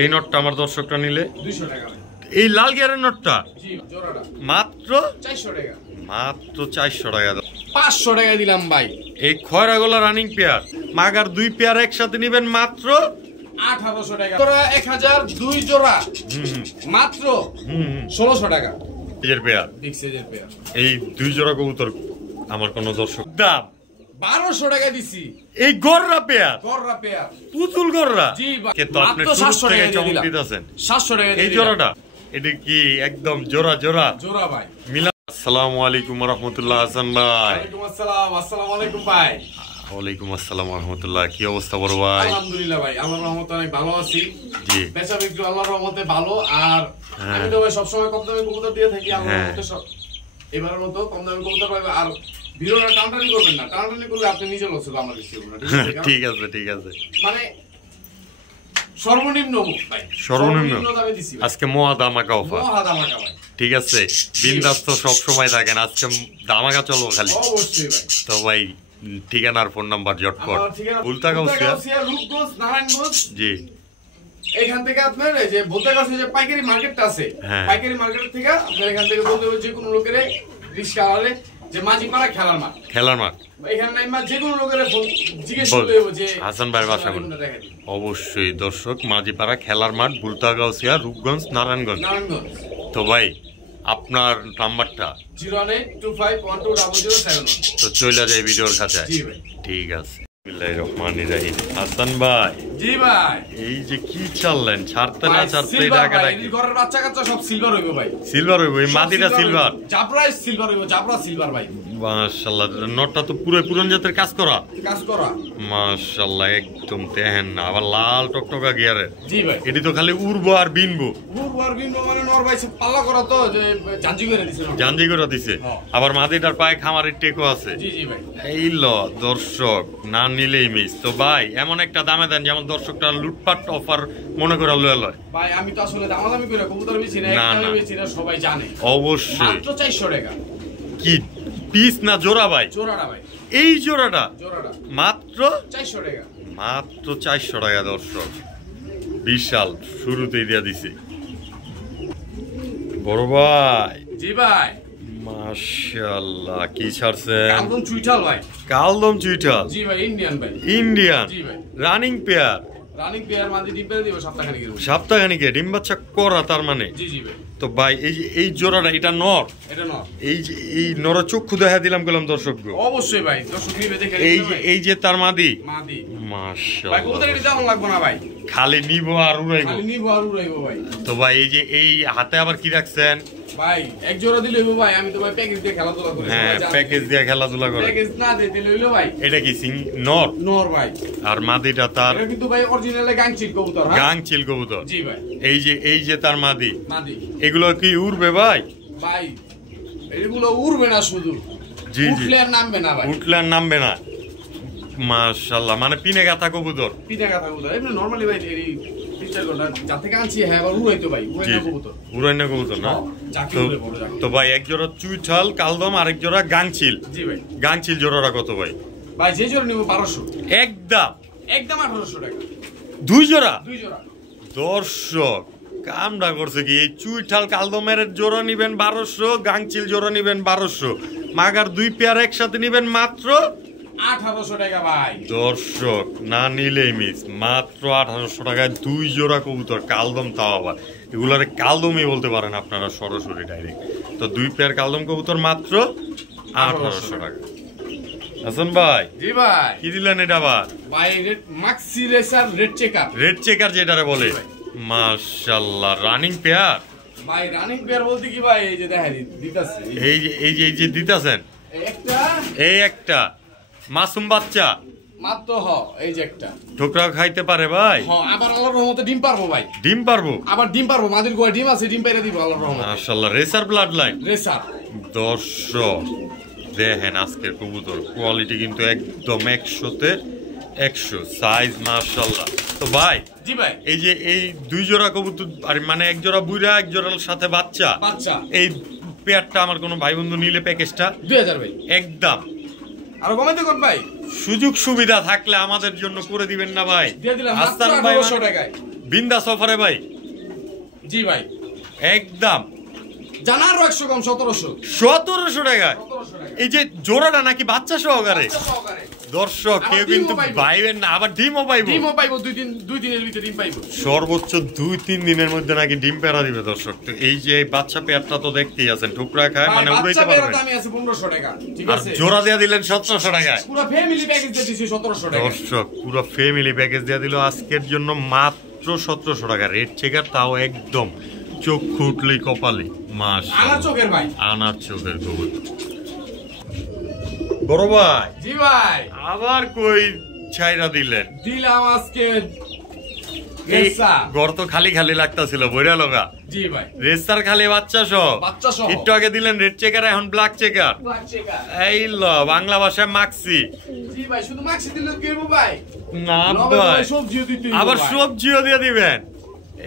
এই নটটা আমার দর্শকটা নিলে 200 টাকা। এই লাল গিয়ারের নটটা জি জোড়াটা মাত্র 400 টাকা। মাত্র 400 টাকা। 500 টাকা দিলাম ভাই। এই খয়রা গলা রানিং পেয়ার মাগার 2 পেয়ার একসাথে নেবেন মাত্র 1800 টাকা। জোড়া 1000 2 জোড়া মাত্র 1600 টাকা। এর পেয়ার বিগ সাইজের পেয়ার। এই 2 জোড়া কবুতর আমার কোন দর্শক দাম 1200 টাকা দিছি। এই গররা পেয়ার, গররা পেয়ার পুতুল গররা। জি ভাই, কিন্তু আপনি মাত্র 700 থেকে টাকা চমক দিলাম। দিতেছেন 700 টাকা এই জোড়াটা। এটা কি একদম জোড়া জোড়া জোড়া ভাই। মিলা। আসসালামু আলাইকুম ওয়া রাহমাতুল্লাহ। হাসান ভাই। ওয়ালাইকুম আসসালাম। আসসালামু আলাইকুম ভাই। ওয়ালাইকুম আসসালাম ওয়া রাহমাতুল্লাহ। কি অবস্থা বড় ভাই? আলহামদুলিল্লাহ ভাই, আল্লাহর রহমতে অনেক ভালো আছি। জি পেশা বিক্রি আল্লাহর রহমতে ভালো। আর আমি তো ভাই সবসময় কম দামে কবুতর দিয়ে থাকি। আল্লাহর রহমতে সব এবারের মতো কম দামে কবুতর পাবে। আর ভিডিওটা টানাটানি করবেন না, টানাটানি করলে আপনি নিজে লস হবে আমার কাছে। ঠিক আছে ঠিক আছে। মানে সর্বনিম্ন ভাই, সর্বনিম্ন দামে দিছি আজকে মহা দামাকা অফার। মহা দামাকা ভাই। ঠিক আছে, বিন্দাস তো সব সময় থাকেন, আজকে দামাকা চলবো খালি। অবশ্যই ভাই। তো ভাই ঠিকানার ফোন নাম্বার জটপট। বুলতাগাউসিয়া রূপগঞ্জ নারায়ণগঞ্জ। জি এইখান থেকে আপনার এই যে বুলতাগাউসিয়া যে পাইকারি মার্কেটটা আছে, পাইকারি মার্কেট থেকে আপনার এখান থেকে বলতে হবে যে কোনো লোকের রিস্কা আলে যে মাঝিপাড়া খেলার মাঠ। খেলার মাঠ এখানে নাইমা যে কোনো লোকের জিজ্ঞেস করতে হবে যে হাসান ভাইয়ের বাসা কোন। অবশ্যই দর্শক, মাঝিপাড়া খেলার মাঠ, বুলতাগাউসিয়া, রূপগঞ্জ, নারায়ণগঞ্জ। তো ভাই আপনার নাম্বারটা 082512007। তো চলে যায় ভিডিওর কাছে। জি ভাই। ঠিক আছে। বিসমিল্লাহির রহমানির রহিম। হাসান ভাই। জি ভাই। এই যে কি চাললেন, ছাড়তে না ছাড়তে টাকা নাকি? এই ঘরের বাচ্চা কাচ্চা সব সিলভার হইবো ভাই। সিলভার হইবো, এই মাটিটা সিলভার। জাবরাই সিলভার হইবো, জাবরা সিলভার ভাই। মাশাআল্লাহ, নটটা তো পুরো পুরান জাতের কাজ করা। কাজ করা মাশাআল্লাহ, একদম তেহেন না, আবার লাল টকটকা গিয়ারের। জি ভাই। এটি তো খালি উড়বো আর বিনবো। উড়বো আর বিনবো মানে নর ভাই পাল্লা করা তো, যে জাঞ্জি করে দিছে। জাঞ্জি করে দিছে, আবার মাটিটার পায়ে খামারের টেকো আছে। জি জি ভাই। এই ল দর্শক, না নিলেই মিস। তো ভাই এমন একটা দামে দেন যেমন দর্শকটা লুটপাট অফার মনে করে লয়ে লয়। ভাই আমি তো আসলে দামাদামি করে কবুতর বেচি না, একটা বেচি না, সবাই জানে। অবশ্যই। মাত্র 400 টাকা। কি পিস না জোড়া ভাই? জোড়াটা ভাই। এই জোড়াটা জোড়াটা মাত্র 400 টাকা। মাত্র 400 টাকা দর্শক। বিশাল, শুরুতেই দিয়া দিছি বড় ভাই। জি ভাই। মাশাআল্লাহ, কি ছাড়ছেন? কালদম চুইঠাল ভাই। কালদম চুইঠাল। জি ভাই, ইন্ডিয়ান ভাই। ইন্ডিয়ান। জি ভাই। Running pair. রানিং পেয়ার মানে ডিম পেয়ার দিব সপ্তাহখানেকের মধ্যে। সপ্তাহখানেকে ডিম বাচ্চা করা তার মানে? জি জি ভাই। তো ভাই এই যে এই জোড়াটা, এটা নর? এটা নর। এই যে এই নর চক্ষু দেখা দিলাম গেলাম দর্শক। অবশ্যই ভাই, দর্শক নিবে দেখে। এই যে তার মাদি। মাদি। মাশাআল্লাহ ভাই কবুতর এটা দাম লাগবে না ভাই, খালি নিবো আর উড়াইবো। খালি নিবো আর উড়াইবো ভাই। তো ভাই এই যে এই হাতে আবার কি রাখছেন ভাই? এক জোড়া দিলে হইবো ভাই, আমি তো ভাই প্যাকেজ দিয়ে খেলাধুলা করি। হ্যাঁ, প্যাকেজ দিয়ে খেলাধুলা করে। প্যাকেজ না দিতে হইলো ভাই। এটা কি নর? নর ভাই। আর মাদিটা তার? এটা কিন্তু ভাই অরিজিনাল গাংচিল কবুতর। গাংচিল কবুতর। জি ভাই। এই যে তার মাদি। মাদি। এগুলো কি উড়বে ভাই? ভাই এগুলো উড়বে না, শুধু জি জি, উঠলে আর নামবে না ভাই। উঠলে আর নামবে না। মাশাআল্লাহ, মানে পিনে গাথা কবুতর। পিঠা কথা কবুতর এমনি নরমালি ভাই এই পিকচার কোনটা যা থেকে আনছি, হ্যাঁ আবার উড়াইতো ভাই, উড়াইনা কবুতর। উড়াইনা কবুতর না? তো ভাই এক জোড়া চুইঠাল কালদম, আরেক জোড়া গাংচিল। জি ভাই। গাংচিল জোড়াটা কত ভাই? ভাই যে জোড়া নিব 1200। একদম 1800 টাকা। দুই জোড়া? দুই জোড়া। দর্শক কামটা করছে কি, এই চুইঠাল কালদমের জোড়া নিবেন 1200, গাংচিল জোড়া নিবেন 1200, মাগার 2 পেয়ার একসাথে নিবেন মাত্র 1800 টাকা ভাই। দর্শক না নিলেই মিস। মাত্র 1800 টাকায় 2 জোড়া কবুতর কালদম, তাও আবার এগুলারে কালদমই বলতে পারেন আপনারা সরাসরি ডাইরেক্ট। তো 2 পেয়ার কালদম কবুতর মাত্র 1800 টাকা। হাসান ভাই। জি ভাই। কি দিলেন এটা আবার? ভাই red maxi racer red checker. Red checker যেটারে বলে। মাশাআল্লাহ, রানিং পেয়ার। ভাই রানিং পেয়ার বলতে কি ভাই, এই যে দেখা দিতাছি, এই যে দিতাছেন এই একটা মাসুম বাচ্চা মাত্র। এই যে একটা ঠোকরা খাইতে পারে ভাই। আবার আল্লাহর রহমতে ডিম পারবো ভাই। ডিম পারবো? আবার ডিম পারবো, মাদের গোয়া ডিম আছে, ডিম পাইরা দিব আল্লাহর রহমতে। মাশাআল্লাহ, রেসার ব্লাড লাইন। রেসার। দর্শক দেখেন আজকের কবুতর কোয়ালিটি কিন্তু একদম 100-তে 100 সাইজ, মাশাআল্লাহ। তো ভাই। জি ভাই। এই যে এই 2 জোড়া কবুতর, আর মানে এক জোড়া বুইড়া, এক জোড়ার সাথে বাচ্চা। এই পেয়ারটা আমার কোনো ভাই বন্ধু নিলে প্যাকেজটা 2000 ভাই একদম। আর কমাইতে কোন ভাই সুযোগ সুবিধা থাকলে আমাদের জন্য করে দিবেন না ভাই? দিয়ে দিলাম মাত্র হাসান ভাই 1800 টাকায়। বিন্দাস অফারে ভাই। জি ভাই একদম জানার 100 কম 1700 1700 টাকা। এই যে জোড়াটা নাকি বাচ্চা সহকারে দর্শক, কেউ কিন্তু পাইবেন না, আবার ডিমও পাইবো। ডিমও পাইবো, দুই দিনের ভিতরে ডিম পাইবো, সর্বোচ্চ 2-3 দিনের মধ্যে নাকি ডিম পেড়া দিবে দর্শক। তো এই যে বাচ্চা পেয়ারটা তো দেখতেই আছেন, ঠুকরা খায় মানে উড়াইতে পারবে। দামি আছে 1500 টাকা, ঠিক আর আছে। জোড়া দেয়া দিলেন 1700 টাকায়। পুরো ফ্যামিলি প্যাকেজ দিয়ে দিছি 1700 টাকা দর্শক, পুরো ফ্যামিলি প্যাকেজ দেয়া দিল আজকের জন্য মাত্র 1700 টাকা। রেড চেকার, তাও একদম চোখ ফুটলেই কপালে। মাশাআল্লাহ, আনার চোখের ভাই, আনার চোখের কবুতর। বড় ভাই। জি ভাই। আবার কই ছাইরা দিলেন? দিলাম আজকে ঘর তো খালি খালি লাগতাছিল, বইরা লগা। জি ভাই, রেসার খালি বাচ্চা সহ। একটু আগে দিলেন রেড চেকার, এখন ব্ল্যাক চেকার। এই ল বাংলা ভাষায় মাক্সি। জি ভাই, শুধু মাক্সি দিলে কি হবে ভাই? না ভাই, সবজিও দিতে হবে, আবার সবজিও দিয়ে দিবেন।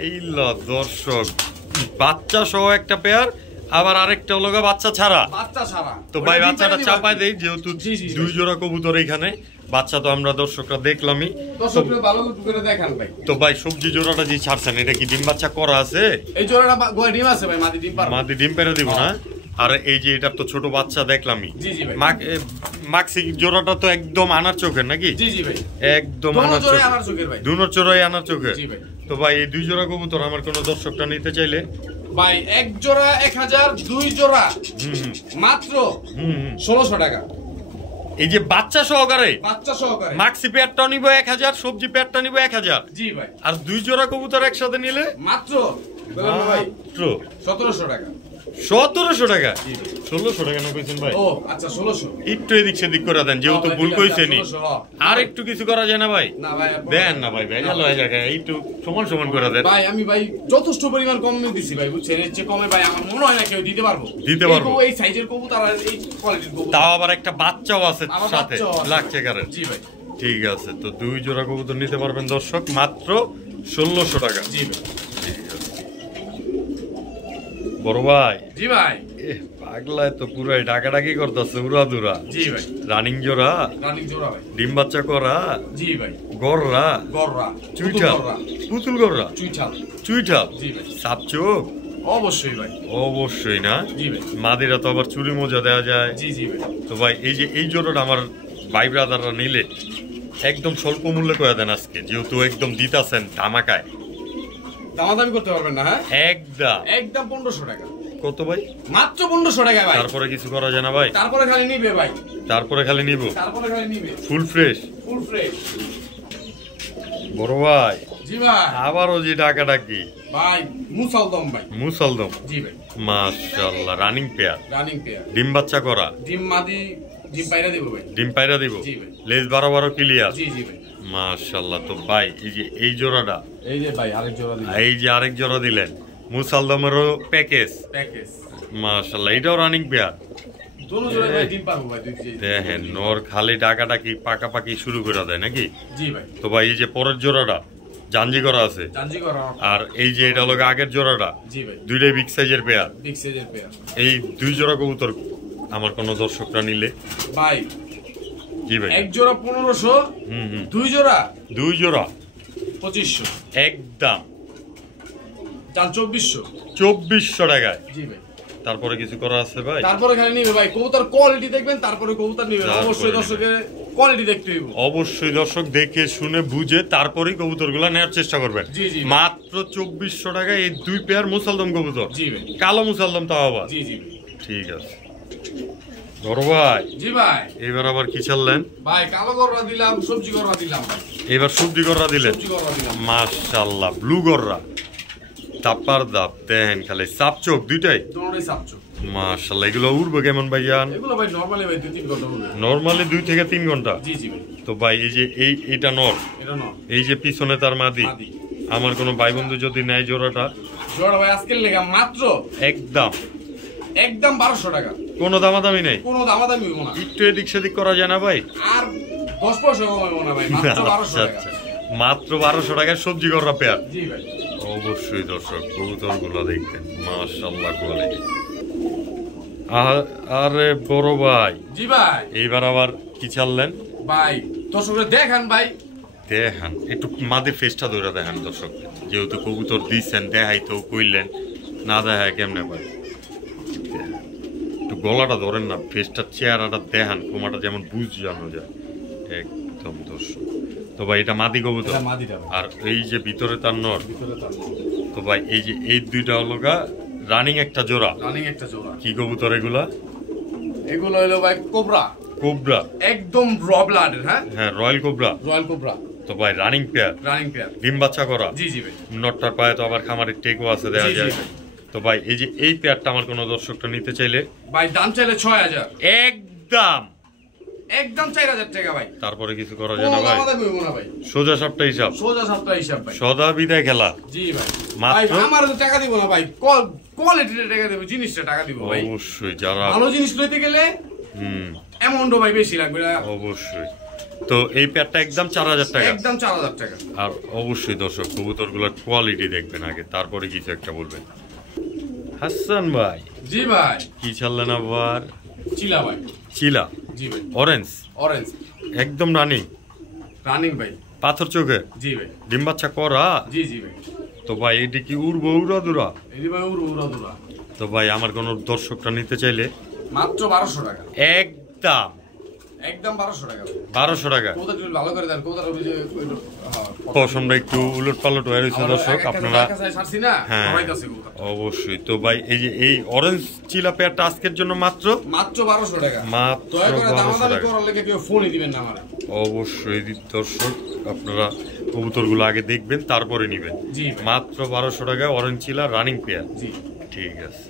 এই ল দর্শক, বাচ্চা সহ একটা পেয়ার, আবার আরেকটা হলো বাচ্চা ছাড়া। তো ভাই বাচ্চাটা চাপাই দেই, যেহেতু 2 জোড়া কবুতর এখানে। বাচ্চা তো আমরা দর্শকরা দেখলামই। তো ভাই সবজি জোড়াটা যে ছাড়ছেন, এটা কি ডিম বাচ্চা করা আছে? এই জোড়াটা ডিম আছে ভাই, মাদি ডিম পেরে দিব না। আর এই যে এটা তো ছোট বাচ্চা দেখলামই। মাক্সি জোড়াটা তো একদম আনার চোখের নাকি? জি জি ভাই, একদম আনার চোখের ভাই, দুনো জোড়াই আনার চোখের। তো ভাই এই 2 জোড়া কবুতর আমার কোন দর্শকটা নিতে চাইলে ভাই, এক জোড়া 1000, 2 জোড়া মাত্র 1600 টাকা। এই যে বাচ্চা সহকারে, মাক্সি পেয়ারটা নিব 1000, সবজি পেয়ারটা নিব 1000। জি ভাই, আর 2 জোড়া কবুতর একসাথে নিলে মাত্র 1700 টাকা। 1700 টাকা? 1600 টাকা না কইছেন ভাই? ও আচ্ছা, 1600। একটু এদিক সেদিক করে দেন, যেহেতু ভুল কইছেনি। আর একটু কিছু করা যায় না ভাই? না ভাই, দেন না ভাই, ভেজাল হয়ে যায়, একটু সমান সমান করে দেন ভাই। আমি ভাই যথেষ্ট পরিমাণ কমে দিছি ভাই, বুঝছেন? এর চেয়ে কমে ভাই আমার মনে হয় না কেউ দিতে পারবো। এই সাইজের কবুতর আর এই কোয়ালিটির কবুতর, তাও আবার একটা বাচ্চাও আছে সাথে, লাগছে কারণ। জি ভাই, ঠিক আছে। তো 2 জোড়া কবুতর নিতে পারবেন দর্শক মাত্র 1600 টাকা। জি ভাই। বড় ভাই। জি ভাই। পাগলায় তো পুরাই ডাকাডাকি করতেছে, উড়াদুরা। জি ভাই, রানিং জোড়া ভাই, ডিম বাচ্চা করা। জি ভাই, গররা চুইঠাল, পুতুল গররা চুইঠাল। জি ভাই, সাপচোক অবশ্যই ভাই, অবশ্যই না। জি ভাই, মাদিরা তো আবার চুরি মোজা দেওয়া যায়। জি জি ভাই। তো ভাই এই যে এই জোড়াটা আমার ভাই ব্রাদাররা নিলে একদম স্বল্প মূল্যে করে দেন আজকে, যেহেতু একদম দিতাছেন ধামাকায়। দামাদামি করতে পারবেন না? হ্যাঁ, একদম 1500 টাকা। কত ভাই? মাত্র 1500 টাকা ভাই। তারপরে কিছু করা যায় না ভাই? তারপরে খালি নিবে ভাই, তারপরে খালি নিব, ফুল ফ্রেশ। বড় ভাই। জি ভাই। আবারও যে ডাকাডাকি ভাই, মুসালদম ভাই, মুসালদম। জি ভাই, মাশাআল্লাহ, রানিং পেয়ার, ডিম বাচ্চা করা। ডিম মাদি, ডিম পায়রা দিব ভাই, ডিম পায়রা দিব। জি ভাই, লেজ 12 ক্লিয়ার। জি জি ভাই, মাশাআল্লাহ। তো ভাই এই যে এই জোড়াটা, এই যে ভাই আরেক জোড়া দিলেন, এই যে আরেক জোড়া দিলেন মুসালদমেরও প্যাকেজ। মাশাআল্লাহ, এটাও রানিং পেয়ার। দোনো জোড়া ভাই ডিম পারবো ভাই। দেখেন নর খালি ডাকাডাকি পাকাপাকি শুরু করে দেয় নাকি? জি ভাই। তো ভাই এই যে পরের জোড়াটা জাঞ্জি করা আছে, আর এই যে এটা হলো আগের জোড়াটা, জি ভাই, দুইটাই বিগ সাইজের পেয়ার। এই 2 জোড়া কবুতর আমার কোন দর্শকরা নিলে ভাই, জি ভাই, এক জোড়া 1500, 2 জোড়া 2500, একদম 2400 টাকায়। জি ভাই। তারপরে কিছু করা আছে ভাই? তারপরে খালি নিবে ভাই, কবুতর কোয়ালিটি দেখবেন, তারপরে কবুতর নিবেন। অবশ্যই দর্শকের কোয়ালিটি দেখতে হইব, অবশ্যই দর্শক দেখে শুনে বুঝে তারপরেই কবুতরগুলো নেওয়ার চেষ্টা করবেন। মাত্র 2400 টাকায় এই 2 পেয়ার মুসালদম কবুতর। জি ভাই, কালো মুসালদম তাও আবার। জি জি, ঠিক আছে। বড় ভাই। জি ভাই। এবার আবার কি চাললেন ভাই? কালো গররা দিলাম, সবজি গররা দিলাম ভাই। এবার সবজি গররা দিলেন। মাশাআল্লাহ, ব্লু গররা, তাপার দাপ দেন খালি সাপচোক দুইটাই। দুটোই সাপচোক। মাশাআল্লাহ, এগুলো উড়বে কেমন ভাই জান? এগুলো ভাই নরমালি ভাই 2-3 ঘন্টা উড়বে। নরমালি 2 থেকে 3 ঘন্টা। জি জি ভাই। তো ভাই এই যে এইটা নর, এটা নর, এই যে পিছনে তার মাদি। আমার কোন ভাই বন্ধু যদি নেয় জোড়া ভাই আজকের লেগা মাত্র একদম 1200 টাকা। কোনো দামাদামি নেই? কোনো দামাদামি হইব না। একটু এদিক সেদিক করা যায় না ভাই? আর 10 পয়সা কমাইব না ভাই, মাত্র 1200 টাকা। মাত্র 1200 টাকায় সবজি গররা পেয়ার। জি ভাই। অবশ্যই দর্শক কবুতরগুলো দেখবেন, মাশাআল্লাহ কোয়ালিটি। আরে বড় ভাই। জি ভাই। এইবার আবার কি চাললেন ভাই? দর্শকরা দেখান ভাই, দেখান একটু মাদের ফেসটা ধরে দেখান দর্শক, যেহেতু কবুতর দিচ্ছেন দেখাই তো কইলেন, না দেখায় কেমনে পাই। একটু গলাটা ধরেন না, ফেসটা চেহারাটা দেখান, কোমাটা যেমন বুঝানো যায় একদম দর্শক। তো ভাই এটা মাদি কবুতর, আর এই যে ভিতরে তার নর। তো ভাই এই যে এই দুইটা হলো রানিং একটা জোড়া। কি কবুতর এগুলা? এগুলো হলো ভাই কোবরা। কোবরা একদম র ব্লাড। হ্যাঁ রয়্যাল কোবরা। তো ভাই রানিং পেয়ার ডিম বাচ্চা করা। জি জি ভাই। নটটার পায়ে তো আবার খামারের টেকও আছে দেখা যায়। তো ভাই এই যে এই পেয়ারটা আমার কোনো দর্শকটা নিতে চাইলে ভাই দাম চাইলে 6000 একদম 4000 টাকা ভাই। তারপরে কিছু করা যায় না ভাই? সোজা সবটা হিসাব ভাই। সদা বিদায় খেলা। জি ভাই। ভাই আমার তো টাকা দিব না ভাই, কোয়ালিটিতে টাকা দেব, জিনিসটা টাকা দিব ভাই। অবশ্যই যারা ভালো জিনিস লইতে গেলে অ্যামাউন্টও ভাই বেশি লাগবে না। অবশ্যই। তো এই পেয়ারটা একদম 4000 টাকা। একদম 4000 টাকা। আর অবশ্যই দর্শক কবুতরগুলোর কোয়ালিটি দেখবেন আগে, তারপরে কিছু একটা বলবেন। হাসান ভাই। জি ভাই। কি ছাড়লেন আবার? চিলা ভাই। চিলা। জি ভাই। অরেঞ্জ একদম রানিং ভাই। পাথর চোখে। জি ভাই। ডিম বাচ্চা করা। জি জি ভাই। তো ভাই এটি কি উড়বো উড়াদুরা? এটি ভাই উড়াদুরা। তো ভাই আমার কোন দর্শকটা নিতে চাইলে মাত্র 1200 টাকা। একদম 1200 টাকা। 1200 টাকা। কোথাটা ভালো করে দেন, কোথাটা ওই যে পছন্দ একটু উলট পালট হয়ে রয়েছে দর্শক আপনারা। হ্যাঁ অবশ্যই। তো ভাই এই যে এই অরেঞ্জ চিলা পেয়ারটা আজকের জন্য মাত্র 1200 টাকা। মাত্র 1200 টাকা। কেউ ফোনই দিবেন না আমারে। অবশ্যই দর্শক আপনারা কবুতরগুলো আগে দেখবেন তারপরে নেবেন। মাত্র 1200 টাকা অরেঞ্জ চিলা রানিং পেয়ার। জি ঠিক আছে।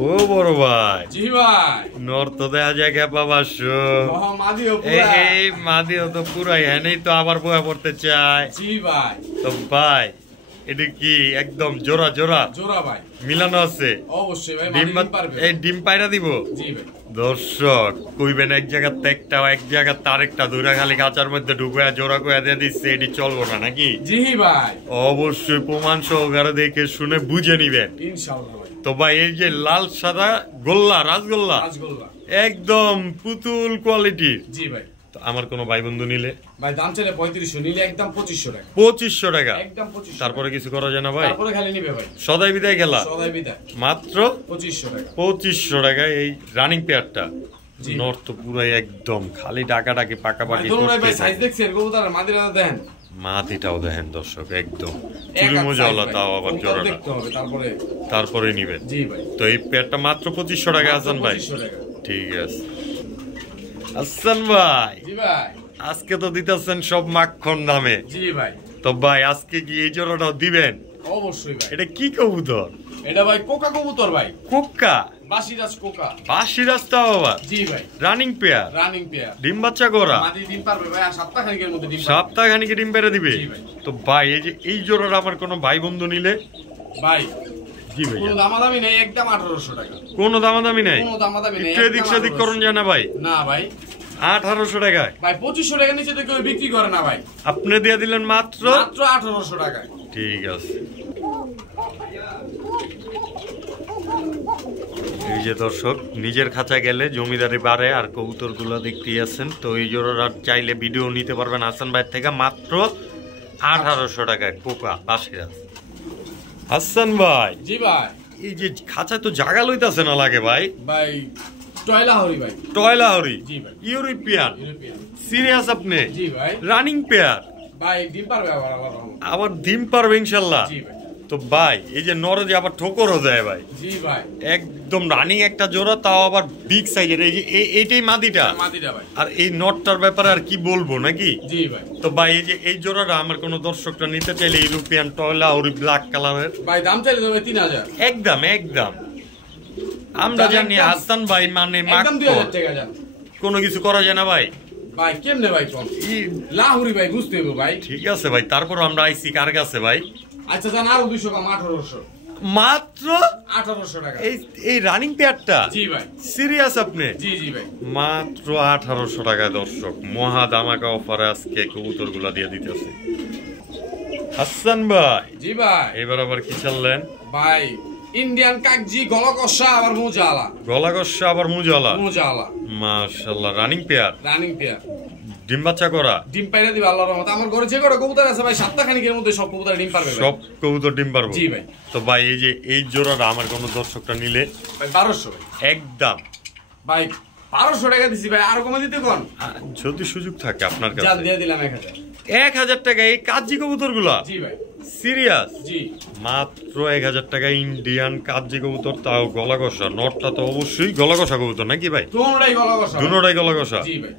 ও বড় ভাই। জি ভাই। নর তো দেখা যায় গ্যাপা বাসো। এই মাদিও তো পুরাই এনেই তো আবার বয়া পড়তে চায়। জি ভাই। তো ভাই এটা কি একদম জোড়া ভাই মিলানো আছে? অবশ্যই ভাই। এই ডিম পায়রা দিব? জি ভাই। দর্শক কইবেন এক জায়গা একটা এক জায়গা তারেকটা দুইটা খালি কাঁচার মধ্যে ঢুকায়া জোড়া করে দিয়ে দিচ্ছে, এটি চলবো না নাকি? জি ভাই। অবশ্যই প্রমাণ সহকারে দেখে শুনে বুঝে নিবেন ইনশাআল্লাহ। তো ভাই এই যে লাল সাদা গোল্লা রাসগোল্লা একদম পুতুল কোয়ালিটি। জি ভাই। তো আমার কোন ভাই বন্ধু নিলে ভাই দাম চাইলে 3500, নিলে একদম 2500 টাকা। 2500 টাকা একদম 2500। তারপরে কিছু করা যায় না ভাই? তারপরে খালি নিবে ভাই। সদাই বিদায় খেলা। সদাই বিদায়। মাত্র 2500 টাকা। 2500 টাকা এই রানিং পেয়ারটা। নর তো পুরাই একদম খালি ডাকাডাকি পাকাপাকি করতে। ভাই সাইজ দেখছেন কবুতর মাদিরা দেন? মাটিটাও দেখেন দর্শক একদম চুরি মজাওয়ালা, তাও আবার জোড়াটা। তারপরে নিবেন। জি ভাই। তো এই পেয়ারটা মাত্র 2500 টাকা হাসান ভাই। ঠিক আছে হাসান ভাই। জি ভাই। আজকে তো দিতেছেন সব মাখন দামে। জি ভাই। তো ভাই আজকে কি এই জোড়াটাও দিবেন? অবশ্যই ভাই। এটা কি কবুতর? এটা ভাই কোকা কবুতর ভাই। কোকা? বাসিরাজ কোকা। বাসিরাজ তাও আবার? জি ভাই। Running pair. ডিম বাচ্চা করা? মাদি ডিম পারবে ভাই, সপ্তাহখানেকের মধ্যে ডিম পারবে। সপ্তাহখানেকে ডিম পেড়ে দিবে? জি ভাই। তো ভাই এই যে এই জোড়াটা আমার কোনো ভাই বন্ধু নিলে ভাই? জি ভাই। কোনো দামাদামি নেই, একদম 1800 টাকা। কোনো দামাদামি নেই? কোনো দামাদামি নেই। একটু এদিক সেদিক করুন যায় না ভাই? না ভাই। 1800 টাকায়? ভাই 2500 টাকা নিচে তো কেউ বিক্রি করে না ভাই। আপনি দিয়ে দিলেন মাত্র 1800 টাকায়। ঠিক আছে। এই যে দর্শক নিজের খাঁচা গেলে জমিদারি বাড়ে, আর কবুতর গুলো দেখতেই আছেন। তো এই জোড়া চাইলে ভিডিও নিতে পারবেন হাসান ভাই থেকে মাত্র 1800 টাকায় কোকা বাসিরাজ। হাসান ভাই। জি ভাই। এই যে খাঁচায় তো জায়গা লইতাছে না লাগে ভাই? ভাই টয়লাহরি ভাই। টয়লাহরি? জি ভাই। ইউরোপিয়ান? সিরিয়াস আপনি? জি ভাই। Running pair? ভাই ডিম পারবে আবার ডিম পারবে ইনশাআল্লাহ? জি ভাই। তো ভাই এই যে নরে যে আবার ঠোকরও দেয় ভাই? জি ভাই। একদম রানিং একটা জোড়া, তাও আবার বিগ সাইজের। এই যে এইটাই মাদিটা? মাদিটা ভাই। আর এই নটটার ব্যাপারে আর কি বলবো নাকি? জি ভাই। তো ভাই এই যে এই জোড়াটা আমার কোন দর্শকটা নিতে চাইলে ইউরোপিয়ান টয়লা আর ব্ল্যাক কালারের ভাই দাম চাইলে দেবে 3000। একদম আমরা জানি হাসান ভাই মানে একদম 2000 টাকা জান। কোনো কিছু করা যায় না ভাই? ভাই কেমনে ভাই কোন লাহুরি ভাই বুঝতে হবে ভাই। ঠিক আছে ভাই, তারপর আমরা আইসি কার কাছে ভাই? আচ্ছা জান আরো 200 কম 1800। মাত্র 1800 টাকা এই রানিং পেয়ারটা? জি ভাই। সিরিয়াস আপনি? জি জি ভাই। মাত্র 1800 টাকা দর্শক মহা দামাকা অফারে আজকে কবুতর গুলা দিয়ে দিতেছে হাসান ভাই। জি ভাই। এবার আবার কি চাললেন ভাই? ইন্ডিয়ান কাকজি গলাকষা আবার মুজালা। গলাকষা আবার মুজালা? মাশাআল্লাহ রানিং পেয়ার। ডিম বাচ্চা করা, ডিম পাইরা দিবে আল্লাহর রহমতে। আমার ঘরে যে কটা কবুতর আছে ভাই 7টা খানিকের মধ্যে সব কবুতর ডিম পারবে, সব কবুতর ডিম পারবো। জি ভাই। তো ভাই এই যে এই জোড়াটা আমার কোন দর্শকটা নিলে ভাই 1200 একদম ভাই 1200 টাকা দিছি ভাই, আর কমে দিতে কোন যদি সুযোগ থাকে আপনার কাছে জান দিয়ে দিলাম 1000। 1000 টাকা এই কাজি কবুতর গুলা? জি ভাই সিরিয়াস? জি মাত্র 1000 টাকা ইন্ডিয়ান কাজি কবুতর, তাও গলা কষা। নটটা তো অবশ্যই গলা কষা কবুতর নাকি ভাই? দুটোটাই গলা কষা, দুটোটাই গলা কষা। জি ভাই।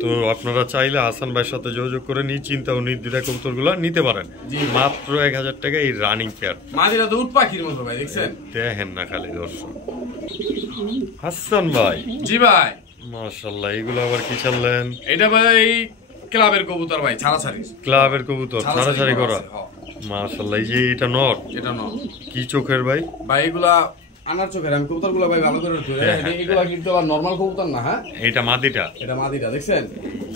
তো আপনারা চাইলে হাসান ভাইয়ের সাথে যোগাযোগ করে নিশ্চিন্তা ও নির্দ্বিধায় কবুতর গুলা নিতে পারেন। মাত্র 1000 টাকা এই রানিং পেয়ার। মাদিরা তো উট পাখির মতো ভাই, দেখছেন? দেখেন না খালি দর্শক। হাসান ভাই। জি ভাই। মাশাআল্লাহ, এগুলো আবার কি চাললেন? এটা ভাই ক্লাবের কবুতর ভাই, ছাড়াছাড়ি। ক্লাবের কবুতর ছাড়াছাড়ি করা। মাশাআল্লাহ, এই যে এটা নর, এটা নর। কি চোখের ভাই? ভাই এগুলা আনার চোখের। আমি কবুতরগুলো ভাই ভালো করে ধরে, এগুলা কিন্তু আবার নরমাল কবুতর না। হ্যাঁ, এটা মাদিটা, এটা মাদিটা, দেখছেন?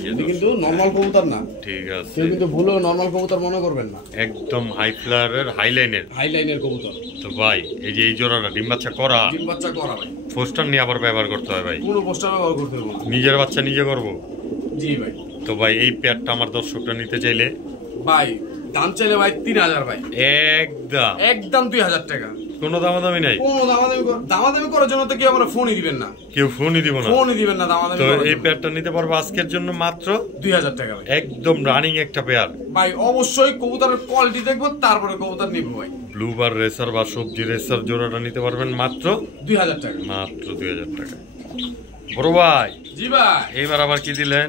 এটা কিন্তু নরমাল কবুতর না। ঠিক আছে, কেউ কিন্তু ভুলেও নরমাল কবুতর মনে করবেন না, একদম হাই ফ্লায়ারের হাই লাইনের কবুতর। তো ভাই এই যে এই জোড়াটা ডিম বাচ্চা করা, ডিম বাচ্চা করা ভাই। পোস্টার নিয়ে আবার ব্যবহার করতে হয় ভাই? কোনো পোস্টার ব্যবহার করতে হবে না, নিজের বাচ্চা নিজে করব। জি ভাই। তো ভাই এই পেয়ারটা আমার দর্শকরা নিতে চাইলে ভাই দাম চাইলে ভাই 3000 ভাই, একদম 2000 টাকা। কোনো দামাদামি নাই? কোনো দামাদামি করার জন্য তো কেউ আমরা ফোনই দিবেন না, কেউ ফোনই দিব না, ফোনই দিবেন না দামাদামি। তো এই পেয়ারটা নিতে পারবো আজকের জন্য মাত্র 2000 টাকা ভাই, একদম রানিং একটা পেয়ার ভাই। অবশ্যই কবুতরের কোয়ালিটি দেখবো, তারপরে কবুতর নিব ভাই। ব্লুবার রেসার বা সবজি রেসার জোড়াটা নিতে পারবেন মাত্র 2000 টাকা, মাত্র 2000 টাকা। বড় ভাই। জি ভাই। এইবার আবার কি দিলেন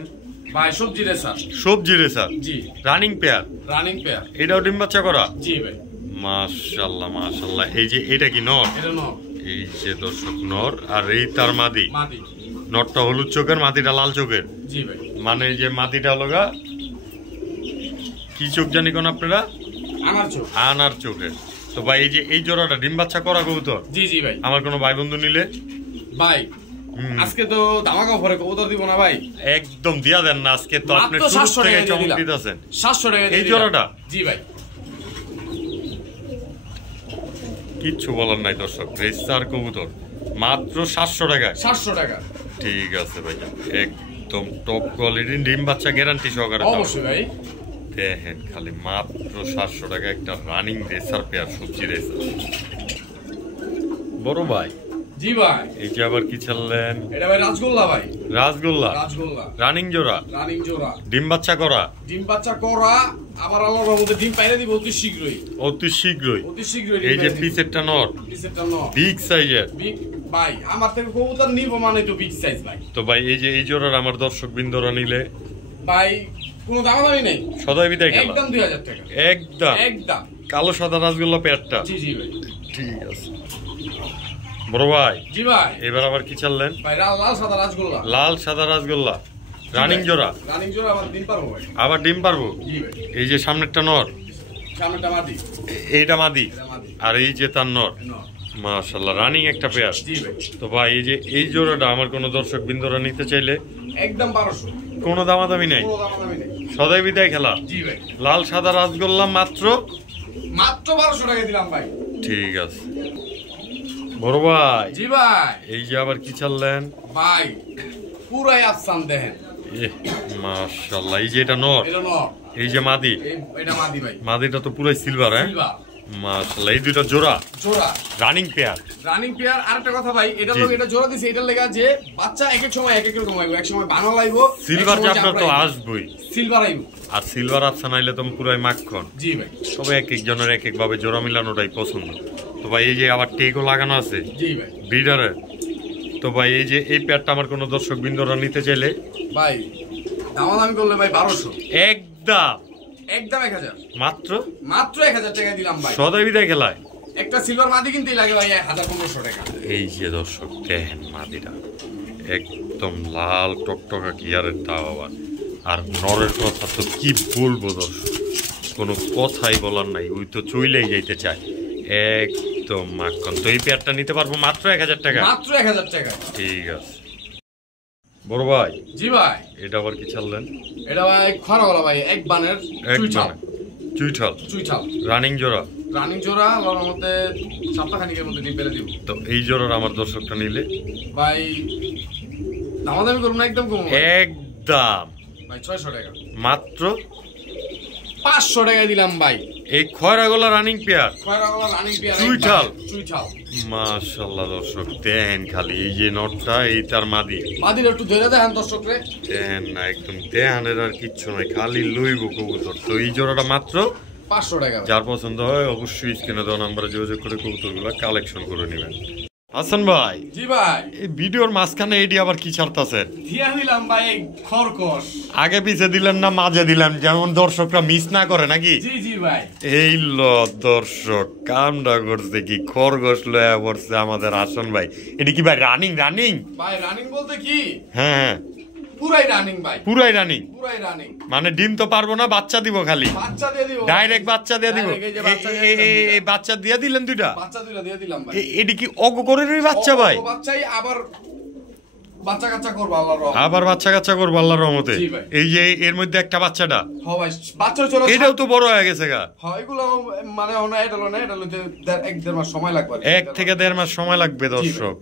ভাই? সবজি রেসার, সবজি রেসার, জি। Running pair, running pair. এটাও ডিম বাচ্চা করা? জি ভাই। মাশাআল্লাহ মাশাআল্লাহ। এই যে এটা কি নর? এটা নর। এই যে দর্শক নর, আর এই তার মাদি। মাদি। নরটা হলুদ চোখের, মাদিটা লাল চোখের। জি ভাই। মানে এই যে মাদিটা লগা কি চোখ জানি কোন আপনারা? আনার চোখ। আনার চোখের। তো ভাই এই যে এই জোড়াটা ডিম বাচ্চা করা কবুতর? জি জি ভাই। আমার কোনো ভাই বন্ধু নিলে ভাই আজকে তো ধামাকা অফারে কবুতর দিব না ভাই? একদম দিয়া দেন না, আজকে তো আপনি শুরু থেকে চমক দিতেছেন। 700 টাকা এই জোড়াটা? জি ভাই। কিচ্ছু বলার নাই দর্শক, রেসার কবুতর মাত্র 700 টাকায়। 700 টাকা, ঠিক আছে ভাই, একদম টপ কোয়ালিটির ডিম বাচ্চা গ্যারান্টি সহকারে। অবশ্যই ভাই। দেখেন খালি মাত্র 700 টাকা একটা রানিং রেসার পেয়ার, সবজি রেসার। বড় ভাই। জি ভাই। এই যে আবার কি চাললেন? এটা ভাই রাজগোল্লা ভাই। রাজগোল্লা, রাজগোল্লা রানিং জোড়া, রানিং জোড়া, ডিম বাচ্চা করা। ডিম বাচ্চা করা, আবার আল্লাহর রহমতে ডিম পাইরে দিব অতি শীঘ্রই, অতি শীঘ্রই। অতি শীঘ্রই। এই যে পিসেরটা নর, পিসেরটা নর, বিগ সাইজের। বিগ ভাই, আমার থেকে কবুতর নিব মানে তো বিগ সাইজ ভাই। তো ভাই এই যে এই জোড়ার আমার দর্শক বিন্দুরা নিলে ভাই কোনো দামাদামি নেই, সদাই বিদায় খেলা, একদম 2000 টাকা, একদম একদম। কালো সাদা রাজগোল্লা পেয়ারটা? জি জি ভাই। ঠিক আছে বড় ভাই। জি ভাই। এবার আবার কি চাললেন? ভাই লাল সাদা রাজগোল্লা, লাল সাদা রাজগোল্লা, রানিং জোড়া। রানিং জোড়া, আবার ডিম পারবো ভাই, আবার ডিম পারবো? জি ভাই। এই যে সামনেরটা নর, সামনেটা মাদি, এইটা মাদি, এটা মাদি, আর এই যে তার নর। নর। মাশাআল্লাহ, রানিং একটা পেয়ার। জি ভাই। তো ভাই এই যে এই জোড়াটা আমার কোনো দর্শক বিন্দুরা নিতে চাইলে একদম 1200, কোনো দামাদামি নেই, কোনো দামাদামি নেই, সদাই বিদায় খেলা। জি ভাই। লাল সাদা রাজগোল্লা মাত্র 1200 টাকা দিলাম ভাই। ঠিক আছে বড় ভাই। জি ভাই। এই যে আবার কি চাললেন? ভাই পুরাই আফসান দেখেন, মাশাআল্লাহ। এই যে এটা নর, এটা নর, এই যে মাদি, এটা মাদি ভাই। মাদিটা তো পুরাই সিলভার। হ্যাঁ সিলভার। মাশাআল্লাহ, এই দুইটা জোড়া, জোড়া রানিং পেয়ার। Running pair. আরেকটা কথা ভাই, এটা লোক এটা জোড়া দিছে এটার লেগা যে বাচ্চা এক এক সময় এক এক রকম আইবো, এক সময় বানো লাইবো, সিলভার জাবরা তো আসবই, সিলভার আইবো, আর সিলভার আফসান আইলে তো পুরাই মাখন। জি ভাই। তবে এক একজনের এক এক ভাবে জোড়া মিলানোটাই পছন্দ। তো ভাই এই যে আবার টেকও লাগানো আছে, জি ভাই, ব্রিডারে। তো ভাই এই যে এই পেয়ারটা আমার কোনো দর্শক বিন্দুরা নিতে চাইলে ভাই দামাদামি করলে ভাই 1200, একদম একদম 1000, মাত্র মাত্র 1000 টাকা দিলাম ভাই। সদাই বিদায় খেলায় একটা সিলভার মাদি কিনতেই লাগে ভাই 1500 টাকা। এই যে দর্শক দেখেন মাদিটা একদম লাল টকটকা গিয়ারের তাও আবার। আর নরের কথা তো কি বলবো দর্শক, কোনো কথাই বলার নাই, ওই তো চইলেই যাইতে চায়, একদম মাখন। তো এই পেয়ারটা নিতে পারবো মাত্র 1000 টাকা, মাত্র 1000 টাকা। ঠিক আছে বড় ভাই। জি ভাই। এটা আবার কি ছাড়লেন? এটা ভাই খরাগলা ভাই, এক বানের চুইঠাল, চুইঠাল, চুইঠাল, রানিং জোড়া, রানিং জোড়া। আল্লাহর মধ্যে সপ্তাহখানিকের মধ্যে ডিম পেরে দিব। তো এই জোড়ার আমার দর্শকটা নিলে ভাই দামাদামি করুন না, একদম কম, একদম ভাই 600 টাকা মাত্র 500 টাকায় দিলাম ভাই। এই খয়রাগোলা রানিং পেয়ার, খয়রাগোলা রানিং পেয়ার চুইঠাল। চুইঠাল মাশাআল্লাহ দর্শক দেখেন খালি এই যে নটটা এই তার মাদি মাদির একটু ধরে দেখেন দর্শকরে, দেখেন না একদম দেহানের আর কিচ্ছু নাই, খালি লইব কবুতর। তো এই জোড়াটা মাত্র 500 টাকা। যার পছন্দ হয় অবশ্যই স্ক্রিনে দেওয়া নাম্বারে যোগাযোগ করে কবুতরগুলো কালেকশন করে নেবেন। হাসান ভাই, জি ভাই, এই ভিডিওর মাঝখানে এডি আবার কি ছাড়তাছেন? দিয়া দিলাম ভাই খরগোশ। আগে পিছে দিলেন না মাঝে দিলেন, যেমন দর্শকরা মিস না করে নাকি? জি জি ভাই, এই ল দর্শক কামটা করছে কি খরগোশ লয়া পড়ছে আমাদের হাসান ভাই। এটি কি ভাই রানিং? রানিং ভাই রানিং বলতে কি? হ্যাঁ হ্যাঁ পুরাই রানিং ভাই, পুরাই রানিং। পুরাই রানিং মানে ডিম তো পারবো না, বাচ্চা দিব খালি, বাচ্চা দিয়ে দিব, ডাইরেক্ট বাচ্চা দিয়ে দিব। এই বাচ্চা দিয়ে দিলেন দুইটা, বাচ্চা দুইটা দিয়ে দিলাম ভাই। এটি কি অগকরেরই বাচ্চা ভাই? বাচ্চাই আবার বাচ্চা কাচ্চা করব আল্লাহর রহমতে, আবার বাচ্চা কাচ্চা করব আল্লাহর রহমতে। জি ভাই, এই যে এর মধ্যে একটা বাচ্চাটা হ্যাঁ ভাই বাচ্চা চলো, এটাও তো বড় হয়ে গেছে গা। হ্যাঁ এগুলো মানে ওনা এটা লইতে 1-1.5 মাস সময় লাগবে, 1 থেকে 1.5 মাস সময় লাগবে দর্শক।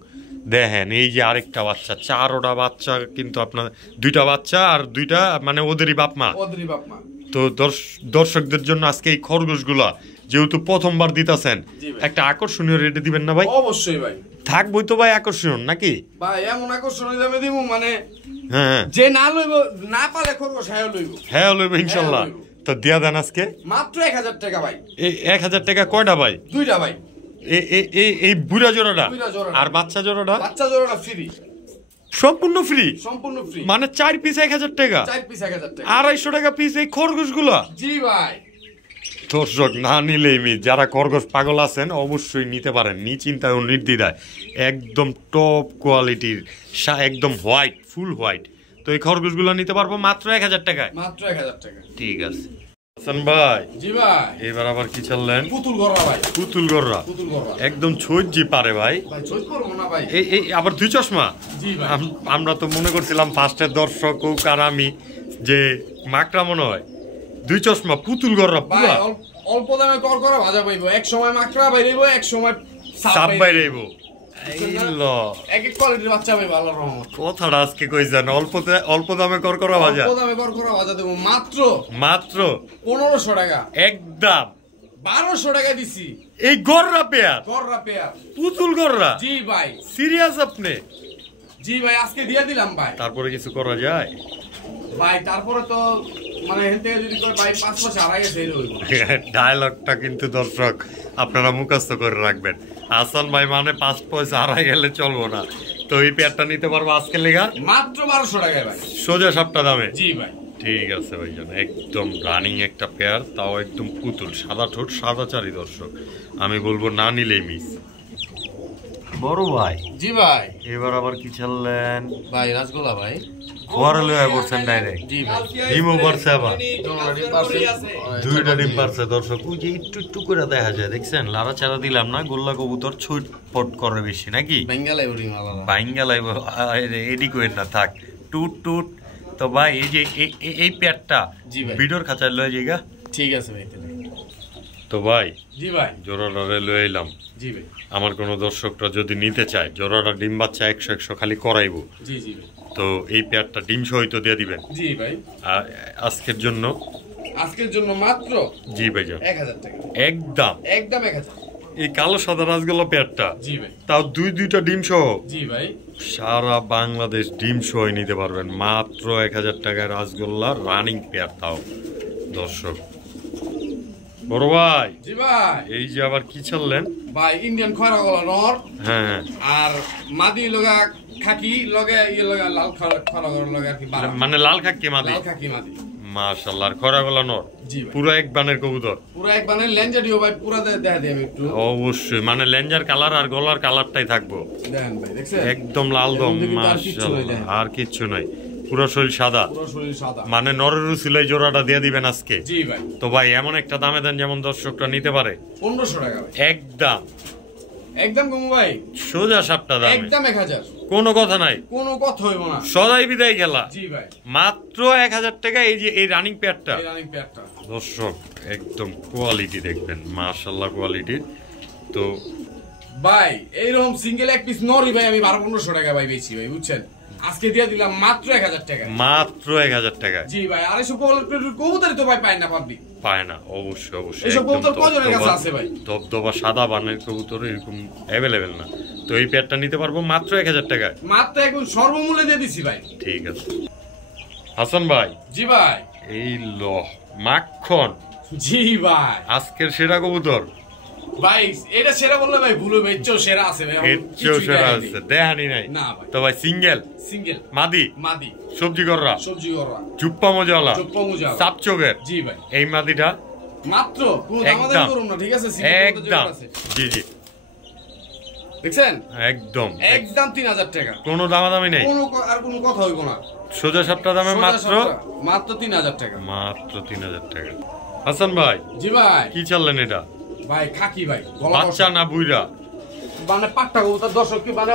দেখেন এই যে আরেকটা বাচ্চা, 4টা বাচ্চা কিন্তু আপনার, 2টা বাচ্চা আর 2টা মানে ওদেরই বাপ মা। ওদেরই বাপ মা। তো দর্শকদের জন্য আজকে এই খরগোশগুলা যেহেতু প্রথমবার দিতাছেন, একটা আকর্ষণীয় রেটে দিবেন না ভাই? অবশ্যই ভাই, থাকবই তো ভাই আকর্ষণ নাকি ভাই? এমন আকর্ষণীয় দামে দিব মানে হ্যাঁ, যে না লইব না পালে খরগোশ হ্যাঁ লইব, হ্যাঁ লইব ইনশাআল্লাহ। তো দিয়া দেন আজকে মাত্র 1000 টাকা ভাই। এই 1000 টাকা কয়টা ভাই? 2টা ভাই। এই বুড়া জোড়াটা বুড়া জোড়াটা আর বাচ্চা জোড়াটা? বাচ্চা জোড়াটা ফ্রি, সম্পূর্ণ ফ্রি, সম্পূর্ণ ফ্রি। মানে 4 পিস 1000 টাকা, 4 পিস 1000 টাকা, 250 টাকা পিস এই খরগোশগুলো। জি ভাই। দর্শক না নিলেই মি, যারা খরগোশ পাগল আছেন অবশ্যই নিতে পারেন, নিশ্চিন্তায় ও নির্দ্বিধায়, একদম টপ কোয়ালিটির, একদম হোয়াইট, ফুল হোয়াইট। তো এই খরগোশগুলো নিতে পারবো মাত্র 1000 টাকায়, মাত্র 1000 টাকা। ঠিক আছে হাসান ভাই। জি ভাই, এবার আবার কি চাললেন? পুতুল গররা ভাই, পুতুল গররা, পুতুল গররা একদম ছজ্জি পারে ভাই। ভাই চোখ করব না ভাই। এই আবার 2 চশমা। জি ভাই, আমরা তো মনে করছিলাম ফার্স্টের দর্শক আর আমি যে মাকড়া মনে হয়, 2 চশমা পুতুল গররা ভাই পুরা। অল্প দামে কর করা ভাজা পাইবো, এক সময় মাকড়া বাইরেইব, এক সময় সাপ বাইরেইব। এই ল এক এক কোয়ালিটির বাচ্চা পাইবো আল্লাহর রহমত। কথাটা আজকে কইছেন, অল্প দামে করকরা ভাজা, অল্প দামে কর করা ভাজা দেব মাত্র 1500 টাকা, একদম 1200 টাকা দিছি। এই গররা পেয়ার, গররা পেয়ার, পুতুল গররা। জি ভাই, সিরিয়াস আপনি? জি ভাই আজকে দিয়ে দিলাম ভাই। তারপরে কিছু করা যায় ভাই? তারপরে তো মানে হেলতে যদি কয় ভাই 5 মাস হারা গেছে এই হইব। ডায়লগটা কিন্তু দর্শক আপনারা মুখস্থ করে রাখবেন। হাসান ভাই মানে 5 পয়সা হারাই গেলে চলবো না। তো এই পেয়ারটা নিতে পারবো আজকে লেগা মাত্র 1200 টাকায় ভাই, সোজা 7টা দামে। জি ভাই, ঠিক আছে ভাইজান, একদম রানিং একটা পেয়ার, তাও একদম পুতুল, সাদা ঠোঁট সাদা চারি। দর্শক আমি বলবো না নিলেই মিস। বড় ভাই, জি ভাই। এবার আবার কি চাললেন ভাই? রাসগোলা ভাই, ঘরে লয়ে পড়ছেন ডাইরেক্ট? জি ভাই। ডিমও পারছে আবার, দুইটা 2টা ডিম পারছে। দর্শক ওই যে একটু করে দেখা যায়, দেখছেন লাড়া চাড়া দিলাম না, গোল্লা কবুতর ছুটপট করে বেশি নাকি? বেঙ্গালাই বড়ি মালা, বাইঙ্গা লাইব এডি কইর না, থাক টুট টুট। তো ভাই এই যে এই পেয়ারটা ভিডিওর খাঁচায় লয়ে যাইগা। ঠিক আছে ভাই। তো ভাই, জি ভাই, জোড়াটা লয়ে এলাম। জি ভাই, আমার কোনো দর্শকরা যদি নিতে চায়, জোড়াটা ডিম বাচ্চা 100 খালি করাইবো। জি জি ভাই। তো এই পেয়ারটা ডিম সহিত দিয়ে দিবেন। জি ভাই, আর আজকের জন্য মাত্র জি ভাইজান 1000 টাকা, একদম একদম 1000। এই কালো সাদা রাসগোল্লা পেয়ারটা, জি ভাই, তাও 2টা ডিম সহ। জি ভাই, সারা বাংলাদেশ ডিম সহ নিতে পারবেন মাত্র 1000 টাকায় রাসগোল্লা রানিং পেয়ার। তাও দর্শক বড় ভাই, জি ভাই। এই যে আবার কি চাললেন ভাই? ইন্ডিয়ান খয়রা গলা নর, হ্যাঁ, আর মাদি লগা খাকি লগে ইয়ে লগা লাল খয়রা গলা লগা আর কি বারা, মানে লাল খাকি মাদি। লাল খাকি মাদি, মাশাআল্লাহ। আর খরা গলা নর, জি ভাই, পুরো এক বানের কবুতর, পুরো এক বানের লেঞ্জা দিও ভাই, পুরো দেখা দেব একটু। অবশ্যই মানে লেঞ্জার কালার আর গলার কালারটাই থাকবো দেখেন ভাই, দেখছেন একদম লাল দম। মাশাআল্লাহ, আর কিচ্ছু নাই, পুরো শরীর সাদা, পুরো শরীর সাদা। মানে নরের সিলাই জোড়াটা দিয়ে দিবেন আজকে। জি ভাই। তো ভাই এমন একটা দামে দেন যেমন দর্শকরা নিতে পারে। 1500 টাকা ভাই, একদম একদম কম ভাই, সোজা 7টা দামে, একদম 1000, কোনো কথা নাই, কোনো কথা হইব না, সদাই বিদায় গেলা। জি ভাই, মাত্র 1000 টাকা। এই যে এই রানিং পেয়ারটা এই রানিং পেয়ারটা দর্শক একদম কোয়ালিটি দেখবেন, মাশাআল্লাহ কোয়ালিটি। তো ভাই এইরকম সিঙ্গেল এক পিস নরি ভাই আমি 1200-1500 টাকা ভাই বেচি ভাই, বুঝছেন? আজকে দিয়ে দিলাম মাত্র 1000 টাকা। মাত্র 1000 টাকা। জি ভাই, আর এসব কবুতরই তো ভাই পায় না পাবলিক। পায় না, অবশ্যই অবশ্যই। এসব কবুতর কজনের কাছে আছে ভাই? ধবধবা সাদা বানের কবুতর এরকম অ্যাভেলেবেল না। তো এই পেয়ারটা নিতে পারবো মাত্র 1000 টাকায়। মাত্র এখন সর্বমূল্যে দিয়ে দিছি ভাই। ঠিক আছে হাসান ভাই। জি ভাই। এই লো মাখন। জি ভাই, আজকের সেরা কবুতর ভাই। এটা সেরা বললে ভাই ভুল হবে, এর চেয়েও সেরা আছে ভাই। এর চেয়েও সেরা আছে, দেখানি নাই না ভাই। তো ভাই সিঙ্গেল মাদি সবজি কররা চুপ্পা মজাওয়ালা চাপ চোখের। জি ভাই, এই মাদিটা মাত্র কোনো দামাদামি করুন না, ঠিক আছে? একদম। জি জি, দেখছেন? একদম 3000 টাকা। কোনো দামাদামি নেই, আর কোনো কথা হইব না। সোজা সাপটা দামে মাত্র 3000 টাকা। মাত্র 3000 টাকা। হাসান ভাই। জি ভাই। কি চাললেন এটা? ভাই খাকি ভাই, বাচ্চা না বুইরা? মানে পাট্টা কবুতর দর্শক কি মানে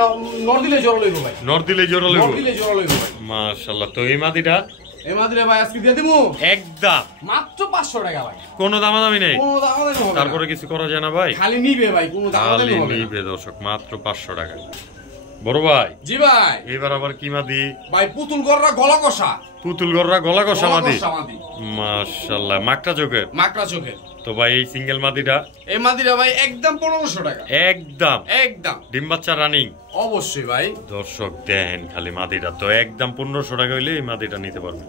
নর দিলে জোর লইব ভাই। নর দিলে জোর লইব। নর দিলে জোর লইব ভাই। মাশাআল্লাহ। তো এই মাদিটা? এই মাদিটা ভাই আজকে দিয়ে দিমু একদম মাত্র 500 টাকা ভাই। কোনো দামাদামি নেই? কোনো দামাদামি হবে না। তারপরে কিছু করা যায় না ভাই? খালি নিবে ভাই, কোনো দামাদামি হবে না। খালি নিবে দর্শক, মাত্র 500 টাকা। বড় ভাই। জি ভাই। এবার আবার কি মাদি? ভাই পুতুল গররা গলা কষা। পুতুল গররা গলা কষা মাদি। মাশাআল্লাহ, মাকড়া চোখের। মাকড়া চোখের। তো ভাই এই সিঙ্গেল মাদিটা? এই মাদিটা ভাই একদম 1500 টাকা। একদম একদম ডিম বাচ্চা রানিং? অবশ্যই ভাই। দর্শক দেখেন খালি মাদিটা, তো একদম 1500 টাকা হইলে এই মাদিটা নিতে পারবেন।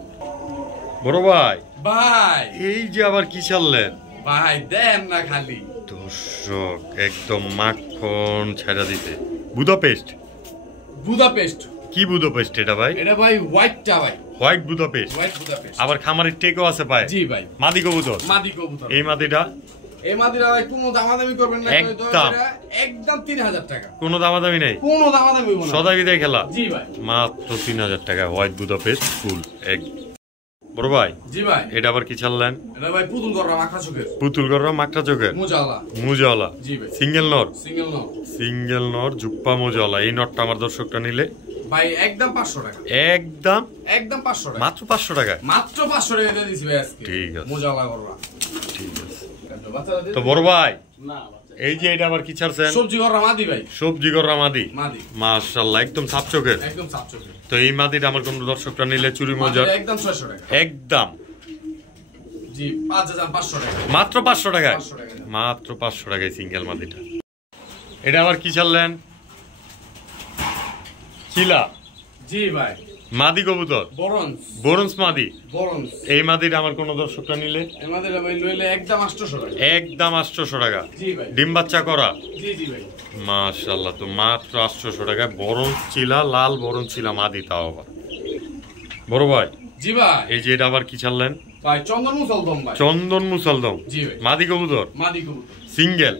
বড় ভাই। ভাই এই যে আবার কি চাললেন ভাই, দেন না খালি। দর্শক একদম মাখন ছাড়া দিতে। বুদাপেস্ট। বুদাপেস্ট? কি বুদাপেস্ট এটা ভাই? এটা ভাই হোয়াইটটা ভাই, হোয়াইট বুদাপেস্ট। White Budapest. আবার খামারের টেকও আছে ভাই? জি ভাই। মাদি কবুতর? মাদি কবুতর। এই মাদিটা? এই মাদিটা ভাই কোনো দামাদামি করবেন না, একদম 3000 টাকা। কোনো দামাদামি নেই? কোনো দামাদামি হবে না, সদাই বিদায় খেলা। জি ভাই। মাত্র 3000 টাকা হোয়াইট বুদাপেস্ট ফুল এক। বড় ভাই। জি ভাই। এটা আবার কি ছাড়লেন? এটা ভাই পুতুল গররা মাকড়া চোখের। পুতুল গররা মাকড়া চোখের মুজাওয়ালা। জি ভাই। সিঙ্গেল নর? সিঙ্গেল নর জুপ্পা মুজাওয়ালা। এই নরটা আমার দর্শকটা নিলে ভাই একদম 500 টাকা। একদম 500 টাকা। মাত্র 500 টাকা? মাত্র 500 টাকা দিয়ে দিছি ভাই আজকে। ঠিক আছে, মুজাওয়ালা গররা। ঠিক আছে। তো বড় ভাই, না এই যে এটা আবার কি ছাড়ছেন? সবজি গররা মাদি ভাই। সবজি গররা মাদি। মাশাআল্লাহ, একদম সাপ চোখের। একদম সাপ চোখের। তো এই মাদিটা আমার কোন দর্শকটা নিলে চুরি মজা একদম 600 টাকা। একদম। জি 5500 টাকা। মাত্র 500 টাকা? মাত্র 500 টাকায় সিঙ্গেল মাদিটা। এটা আবার কি ছাড়লেন? চিলা? জি ভাই। মাদি কবুতর? বরন্স মাদি। এই মাদিটা আমার কোন দর্শকটা নিলে? এই মাদিটা ভাই লইলে একদম 800 টাকা। একদম 800 টাকা? জি ভাই। ডিম বাচ্চা করা? জি জি ভাই। মাশাআল্লাহ, তো মাত্র 800 টাকায় বরন্স চিলা, লাল বরন্স চিলা মাদি। তাও আবার বড় ভাই। জি ভাই। এই যে এটা আবার কি ছাড়লেন? ভাই চন্দন মুসলদম ভাই। চন্দন মুসলদম। জি ভাই। মাদি কবুতর? মাদি কবুতর। সিঙ্গেল?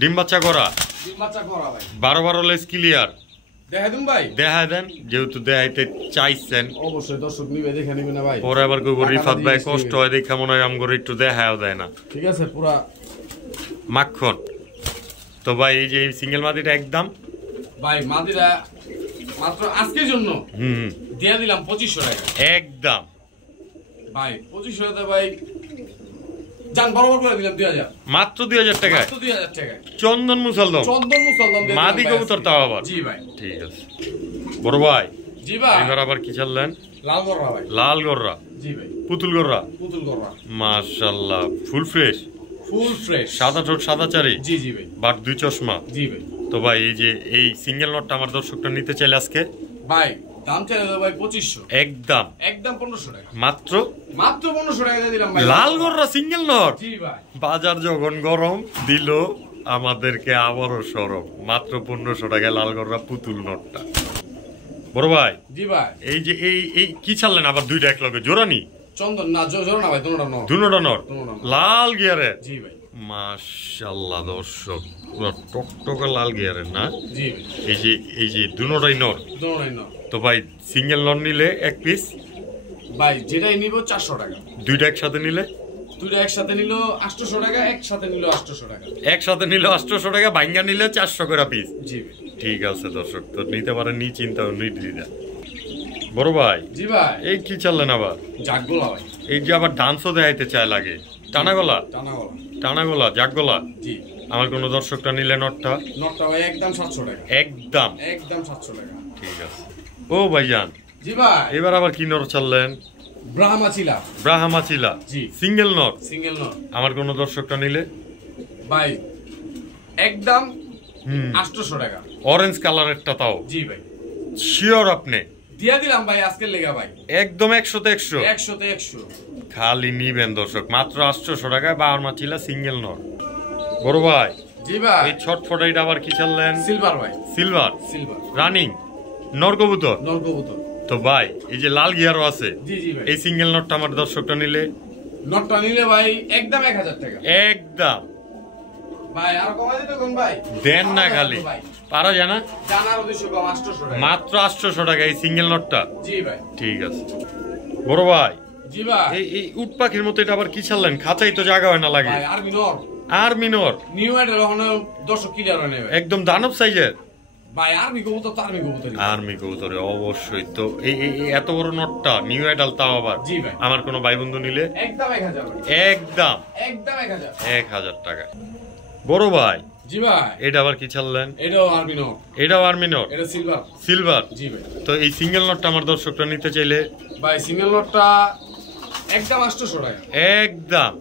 ডিম বাচ্চা করা? ডিম বাচ্চা করা ভাই। 12 লেস ক্লিয়ার? দেখাই দিন ভাই। দেখাই দেন, যেহেতু দেখাইতে চাইছেন। অবশ্যই দর্শক নিবে, দেখে নিবে না ভাই। পরে আবার কইব রিফাত ভাই কষ্ট হয় দেখা মনে হয় আমগরে একটু দেখাও দেয় না। ঠিক আছে, পুরা মাখন। তো ভাই এই যে সিঙ্গেল মাদিটা একদম ভাই, মাদিরা মাত্র আজকের জন্য দিয়া দিলাম 2500 টাকা। একদম ভাই 2500 টাকা ভাই, জান বরাবর করে দিলাম 2000। মাত্র 2000 টাকা? মাত্র 2000 টাকা। চন্দন মুসলদম? চন্দন মুসলদম মাদি কবুতর তাও আবার? জি ভাই। ঠিক আছে বড় ভাই। জি ভাই। এবার আবার কি ছাড়লেন? লাল গররা ভাই। লাল গররা? জি ভাই। পুতুল গররা? পুতুল গররা। মাশাআল্লাহ, ফুল ফ্রেশ? Full fresh. সাদা ঠোঁট সাদা চারি? জি জি ভাই। বাট 2 চশমা? জি ভাই। তো ভাই এই যে এই সিঙ্গেল নটটা আমার দর্শকটা নিতে চাইলে আজকে ভাই দাম চাইলে ভাই 2500। একদম 1500 টাকা। মাত্র 1500 টাকা দিয়ে দিলাম ভাই। লাল গররা সিঙ্গেল নট? জি ভাই। বাজার যখন গরম দিল আমাদেরকে আবারও সরব। মাত্র 1500 টাকায় লাল গররা পুতুল নটটা। বড় ভাই। জি ভাই। এই যে এই কি ছাড়লেন আবার দুইটা একলগে? জোরানি? চন্দন না, জোর না ভাই, দুটোটা নর। লাল গিয়ারের? জি ভাই। মাশাআল্লাহ দর্শক, পুরো টকটকে লাল গিয়ারের না? জি ভাই। এই যে দুটোটাই নর? দুটোটাই নর। তো ভাই সিঙ্গেল নর নিলে এক পিস? ভাই যেটাই নিব 400 টাকা। দুইটা একসাথে নিলে? দুইটা একসাথে নিল 800 টাকা, একসাথে নিল 800 টাকা। একসাথে নিল 800 টাকা, ভাঙ্গা নিলে 400 করে পিস? জি ভাই। ঠিক আছে দর্শক, তো নিতে পারেন, নি চিন্তা নির্দ্বিধা। বড় ভাই। জি ভাই। এই কি চাললেন আবার? জাগগোলা ভাই। এই যে আবার ডান্সও দেখাইতে চায় লাগে। টানা গলা? টানা গলা, জাগ গলা? জি। আমার কোন দর্শকটা নিলে নটটা? নটটা ভাই একদম 700 টাকা। একদম 700 টাকা। ঠিক আছে। ও ভাইজান, জি ভাই, এবার আবার কি নর চাললেন? ব্রাহ্মা চিলা জি, সিঙ্গেল নর। আমার কোন দর্শকটা নিলে ভাই একদম 800 টাকা, অরেঞ্জ কালারেরটা তাও। জি ভাই, শিওর আপনি? দিয়া দিলাম ভাই আজকের লেগা ভাই, একদম 100 100 খালি নিবেন দর্শক, মাত্র 800 টাকায় ব্রাহ্মা চিলা সিঙ্গেল নর। বড় ভাই, জি ভাই, এই ছটফটাইটা আবার কি চাললেন? সিলভার ভাই, সিলভার রানিং নর কবুতর। তো ভাই এই যে লাল গিয়ারও আছে, জি জি ভাই, এই সিঙ্গেল নটটা আমার দর্শকটা নিলে? নটটা নিলে ভাই একদম 1000 টাকা। একদম ভাই আর কমাই দিতে কোন ভাই? দেন না খালি পারা যায় না? জানার উদ্দেশ্য কম 800 টাকা, মাত্র 800 টাকা এই সিঙ্গেল নটটা। জি ভাই, ঠিক আছে। বড় ভাই, জি ভাই, এই উট পাখির মতো এটা আবার কি ছাড়লেন? খাঁচাই তো জায়গা হয় না লাগে। ভাই আর মিনর, আর মিনর নিউ এডের ওখানে 10 ক্লিয়ার হয় না ভাই, একদম দানব সাইজের ভাই। আর্মি কবুতর তো আর্মি কবুতরে অবশ্যই। তো এই এত বড় নটটা নিউ এডাল তাও আবার? জি ভাই, আমার কোনো ভাই বন্ধু নিলে একদম 1000 একদম 1000 টাকা। বড় ভাই, জি ভাই, এটা আবার কি ছাড়লেন? এটাও আর্মি নট, এটাও আর্মি নট, এটা সিলভার। জি ভাই। তো এই সিঙ্গেল নটটা আমার দর্শকরা নিতে চাইলে? ভাই সিঙ্গেল নটটা একদম 800 টাকা, একদম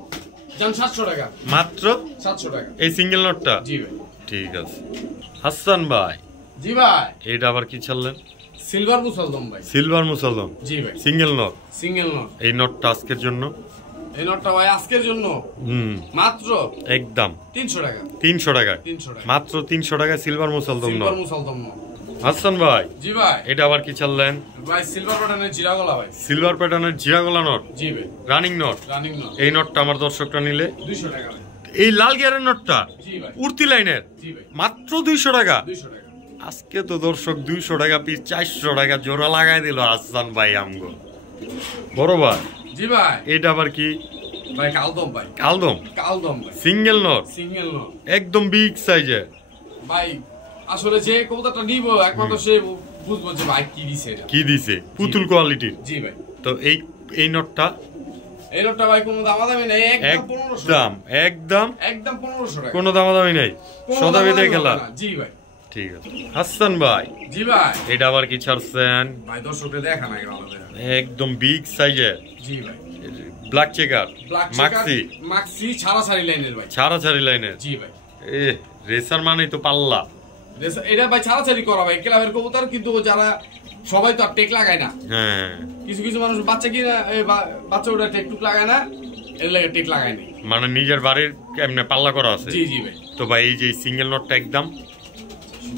জান 700 টাকা, মাত্র 700 টাকা এই সিঙ্গেল নটটা। জি ভাই, ঠিক আছে। হাসান ভাই, জি ভাই, এটা আবার কি ছাড়লেন? সিলভার মুসলদম ভাই, সিলভার মুসলদম, জি ভাই, সিঙ্গেল নট। এই নটটা আজকের জন্য? এই নটটা ভাই আজকের জন্য মাত্র একদম 300 টাকা, 300 টাকা, মাত্র 300 টাকা সিলভার মুসলদম নট। হাসান ভাই, জি ভাই, এটা আবার কি ছাড়লেন? ভাই সিলভার প্যাটার্নের জিরাগলা ভাই, সিলভার প্যাটার্নের জিরাগলা নট, জি ভাই, রানিং নট। এই নটটা আমার দর্শকরা নিলে? 200 টাকা ভাই। এই লাল গিয়ারের নটটা? জি ভাই, উর্তি লাইনের? জি ভাই, মাত্র 200 টাকা। 200 টাকা। আজকে তো দর্শক 200 টাকা পিস 400 টাকা জোড়া লাগাই দিল হাসান ভাই আমগো। বড় ভাই, জি ভাই, এটা আবার কি? ভাই কালদম ভাই, কালদম ভাই, সিঙ্গেল নট, একদম বিগ সাইজের ভাই। আসলে যে কবুতরটা নিব একমাত্র সে বুঝবো যে ভাই কি দিছে পুতুল কোয়ালিটির। জি ভাই। তো এই নটটা? এই নটটা ভাই কোনো দামাদামি নাই, একদম 1500 টাকা, একদম 1500 টাকা, কোনো দামাদামি নাই, সদাবিদে খেলা। জি ভাই, ঠিক আছে। হাসান ভাই, জি ভাই, এটা আবার কি ছাড়ছেন? ভাই দর্শকদের দেখা নাই একদম বিগ সাইজের। জি ভাই, ব্ল্যাক চেকার মাক্সি ছাড়াছাড়ি লাইনের ভাই, ছাড়াছাড়ি লাইনের। জি ভাই, রেসার মানেই তো পাল্লা। এটা ভাই ছাড়াছাড়ি করা ভাই ক্লাবের কবুতর, কিন্তু যারা সবাই তো আর টেক লাগায় না। হ্যাঁ, কিছু কিছু মানুষ বাচ্চা ওটা টেক টুক লাগায় না, এর লাগে টেক লাগায় না, মানে নিজের বাড়ির এমনি পাল্লা করা আছে। জি জি ভাই। তো ভাই এই যে সিঙ্গেল নটটা একদম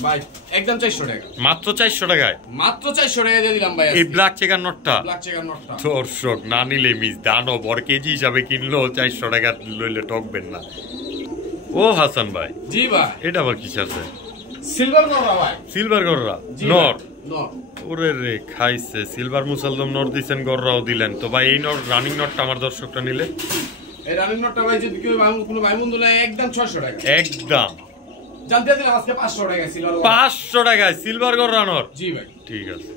ভাই একদম 400 টাকা, মাত্র 400 টাকায়, মাত্র 400 টাকা দিয়ে দিলাম ভাই। এই ব্ল্যাক চেকার নটটা? ব্ল্যাক চেকার নটটা দর্শক না নিলে মিস দানো বড় কেজি হিসাবে কিনলো 400 টাকা লইলে ঠকবেন না। ও হাসান ভাই, জি ভাই, এটা আবার কি আছে? সিলভার গররা ভাই, সিলভার গররা নর। ওরে রে খাইছে, সিলভার মুসলদম নর দিছেন, গররাও দিলেন। তো ভাই এই নট রানিং নটটা আমার দর্শকটা নিলে? এই রানিং নটটা ভাই যদি কেউ কোনো ভাই বন্ধু নেয় একদম 600 টাকা, একদম জানতে দিলাম আজকে 500 টাকা সিলভার, 500 টাকায় সিলভার গররা নর। জি ভাই, ঠিক আছে।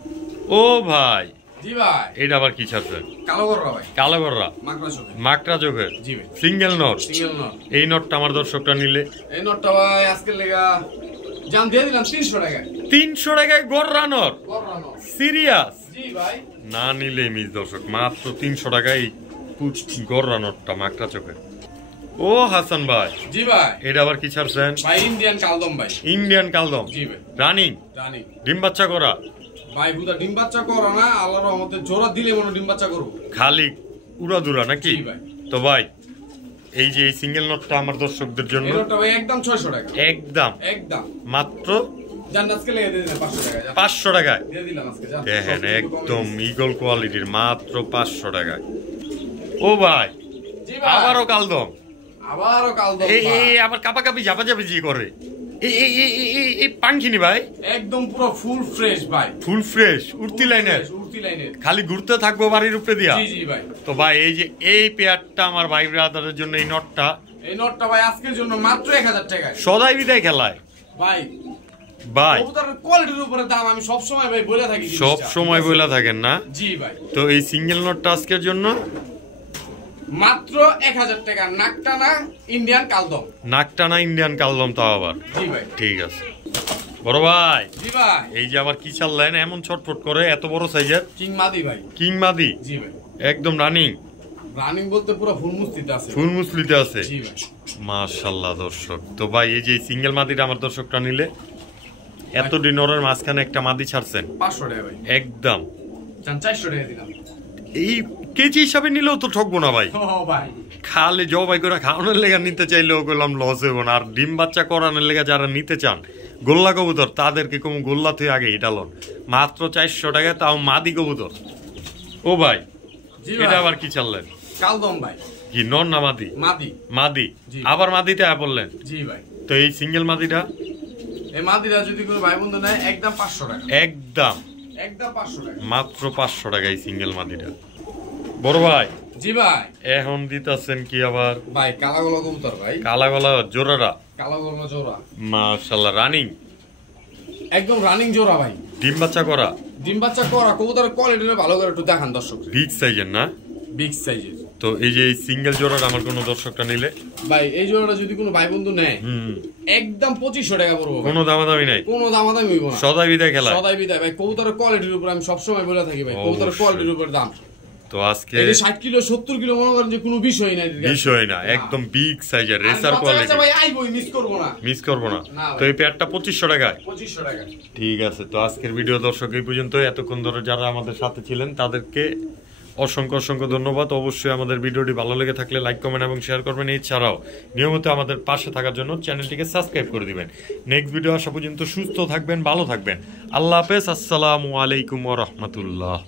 ও ভাই, জি ভাই, এটা আবার কি আছে? কালো গররা ভাই, কালো গররা মাকড়া চোখের, জি ভাই, সিঙ্গেল নট। এই নটটা আমার দর্শকটা নিলে? এই নটটা ভাই আজকে লেগা জান দিয়ে দিলাম 300 টাকা, 300 টাকায় গররা নট? সিরিয়াস? জি ভাই, না নিলে মিস দর্শক, মাত্র 300 টাকায় গররা নটটা মাকড়া চোখের। ও হাসান ভাই, জি ভাই, এটা আবার কি ছাড়ছেন? ভাই ইন্ডিয়ান কালদম ভাই, ইন্ডিয়ান কালদম, জি ভাই, রানিং ডিম বাচ্চা করা ভাই। বুদা ডিম বাচ্চা করো না, আল্লাহর রহমতে জোড়া দিলে মনে ডিম বাচ্চা করব, খালি উড়াদুরা নাকি? জি ভাই। তো ভাই এই যে এই সিঙ্গেল নটটা আমার দর্শকদের জন্য? এই নটটা ভাই একদম 600 টাকা, একদম মাত্র জান আজকে লেগে দিয়ে দিলাম 500 টাকা, 500 টাকায় দিয়ে দিলাম আজকে জান। দেখেন একদম ইগল কোয়ালিটির, মাত্র 500 টাকায়। ও ভাই, জি ভাই, আবারও কালদম, এই আবার কাপাকাপি ঝাপাঝাপি জি করে। এই পানখিনি ভাই একদম পুরো ফুল ফ্রেশ ভাই, ফুল ফ্রেশ উড়তি লাইনের, খালি ঘুরতে থাকবো বাড়ির উপরে দিয়া। জি জি ভাই। তো ভাই এই যে এই পেয়ারটা আমার ভাই ব্রাদারের জন্য, এই নটটা ভাই আজকের জন্য মাত্র 1000 টাকা, সদাই বিদায় খেলায় ভাই। কবুতরের কোয়ালিটির উপরে দাম আমি সব সময় ভাই বলে থাকি, সব সময় বলে থাকেন না? জি ভাই। তো এই সিঙ্গেল নটটা আজকের জন্য মাত্র 1000 টাকা, নাকটানা ইন্ডিয়ান কালদম, নাকটানা ইন্ডিয়ান কালদম, তাও আবার। জি ভাই, ঠিক আছে। বড় ভাই জি ভাই এই যে আবার কি চাললেন এমন ছটফট করে এত বড় সাইজের কিং মাদি ভাই কিং মাদি জি ভাই একদম রানিং রানিং বলতে পুরো ফুল মুস্তিতে আছে ফুল মুসলিতে আছে জি ভাই মাশাআল্লাহ দর্শক তো ভাই এই যে সিঙ্গেল মাদিটা আমার দর্শকরা নিলে এত ডিনরের মাঝখানে একটা মাদি ছাড়ছেন 500 টাকা ভাই একদম 400 টাকা দিলাম এই কেজি হিসাবে নিলেও তো ঠকবো না ভাই ও ভাই খালে জবাই করে খাওয়ানোর লেগে নিতে চাইলেও করলাম লস হইব না আর ডিম বাচ্চা করানোর লেগে যারা নিতে চান গোল্লা কবুতর তাদেরকে কম গোল্লা থেকে আগে এটা লন মাত্র 400 টাকা তাও মাদি কবুতর ও ভাই জি এটা ভাই আবার কি চাললেন কালদম ভাই কি নন না মাদি মাদি মাদি জি। আবার মাদিতে বললেন জি ভাই তো এই সিঙ্গেল মাদিটা এই মাদিরা যদি কোনো ভাই বন্ধু নেয় একদম 500 টাকা একদম একদম 500 টাকা মাত্র 500 টাকা এই সিঙ্গেল মাদিটা বড় ভাই জি ভাই এখন দিতেছেন কি আবার ভাই কালা গলা কবুতর ভাই কালা গলা জোড়াটা কালা গলা জোড়া মাশাআল্লাহ রানিং একদম রানিং জোড়া ভাই ডিম বাচ্চা করা ডিম বাচ্চা করা কবুতরের কোয়ালিটিটা ভালো করে একটু দেখান দর্শক বিগ সাইজের না বিগ সাইজের তো এই যে এই সিঙ্গেল জোড়াটা আমার কোনো দর্শকটা নিলে ভাই এই জোড়াটা যদি কোনো ভাই বন্ধু নেয় হুম একদম 2500 টাকা পড়বো ভাই। কোনো দামাদামি নাই কোনো দামাদামি হইব না সদাই বিদায় খেলা সদাই বিদায় ভাই কবুতরের কোয়ালিটির উপর আমি সবসময় বলে থাকি ভাই কবুতরের অবশ্যই। কোয়ালিটির উপর দাম তো আজকে এই যে 60 কিলো 70 কিলো মনে করেন যে কোনো বিষয় নাই বিষয় না একদম বিগ সাইজের রেসার কোয়ালিটি ভাই আইবই মিস করব না মিস করবো না না ভাই। তো এই পেয়ারটা 2500 টাকায় 2500 টাকা ঠিক আছে তো আজকের ভিডিও দর্শক এই পর্যন্ত এতক্ষণ ধরে যারা আমাদের সাথে ছিলেন তাদেরকে অসংখ্য অসংখ্য ধন্যবাদ অবশ্যই আমাদের ভিডিওটি ভালো লেগে থাকলে লাইক কমেন্ট এবং শেয়ার করবেন এছাড়াও নিয়মিত আমাদের পাশে থাকার জন্য চ্যানেলটিকে সাবস্ক্রাইব করে দিবেন নেক্সট ভিডিও আসা পর্যন্ত সুস্থ থাকবেন ভালো থাকবেন আল্লাহ হাফেজ আসসালামু আলাইকুম ওয়া রাহমাতুল্লাহ